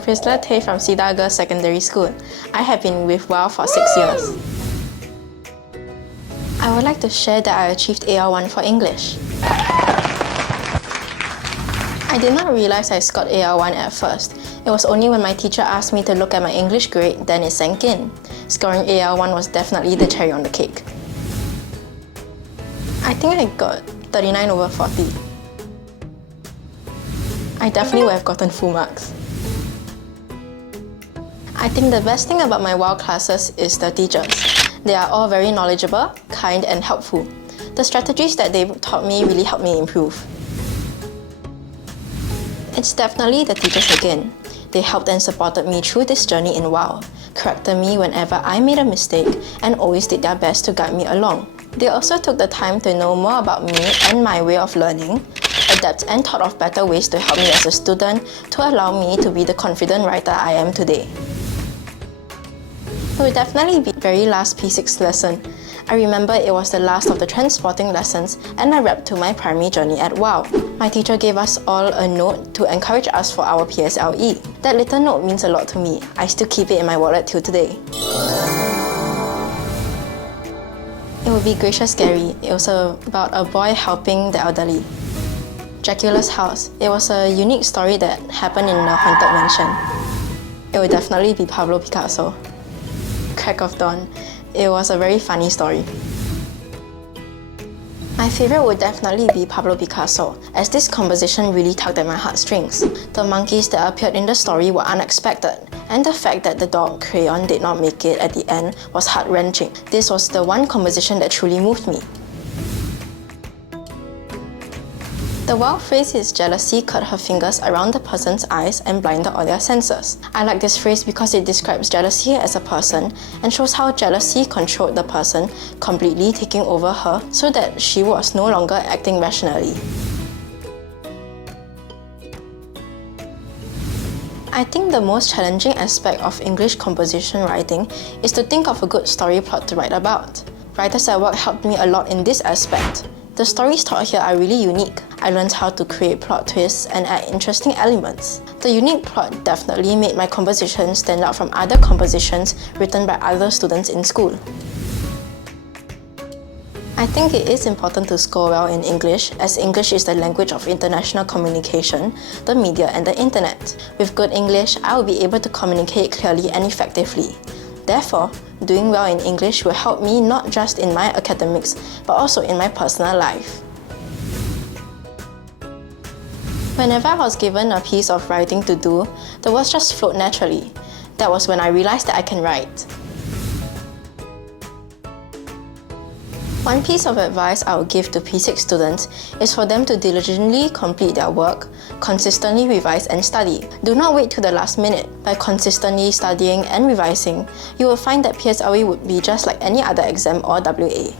I'm Priscilla from Cedar Girls Secondary School. I have been with WOW for 6 years. I would like to share that I achieved AL1 for English. I did not realize I scored AL1 at first. It was only when my teacher asked me to look at my English grade, then it sank in. Scoring AL1 was definitely the cherry on the cake. I think I got 39 over 40. I definitely would have gotten full marks. I think the best thing about my WOW classes is the teachers. They are all very knowledgeable, kind and helpful. The strategies that they taught me really helped me improve. It's definitely the teachers again. They helped and supported me through this journey in WOW, corrected me whenever I made a mistake, and always did their best to guide me along. They also took the time to know more about me and my way of learning, adapt and thought of better ways to help me as a student to allow me to be the confident writer I am today. It would definitely be the very last P6 lesson. I remember it was the last of the transporting lessons and I wrapped to my primary journey at WOW. My teacher gave us all a note to encourage us for our PSLE. That little note means a lot to me. I still keep it in my wallet till today. It would be Gracious Scary. It was about a boy helping the elderly. Dracula's House. It was a unique story that happened in a haunted mansion. It would definitely be Pablo Picasso. Crack of Dawn. It was a very funny story. My favourite would definitely be Pablo Picasso, as this composition really tugged at my heartstrings. The monkeys that appeared in the story were unexpected, and the fact that the dog crayon did not make it at the end was heart-wrenching. This was the one composition that truly moved me. The WOW phrase is jealousy cut her fingers around the person's eyes and blinded all their senses. I like this phrase because it describes jealousy as a person and shows how jealousy controlled the person, completely taking over her so that she was no longer acting rationally. I think the most challenging aspect of English composition writing is to think of a good story plot to write about. Writers at work helped me a lot in this aspect. The stories taught here are really unique. I learned how to create plot twists and add interesting elements. The unique plot definitely made my composition stand out from other compositions written by other students in school. I think it is important to score well in English, as English is the language of international communication, the media and the internet. With good English, I will be able to communicate clearly and effectively. Therefore, doing well in English will help me not just in my academics, but also in my personal life. Whenever I was given a piece of writing to do, the words just flowed naturally. That was when I realized that I can write. One piece of advice I would give to P6 students is for them to diligently complete their work, consistently revise and study. Do not wait till the last minute. By consistently studying and revising, you will find that PSLE would be just like any other exam or WA.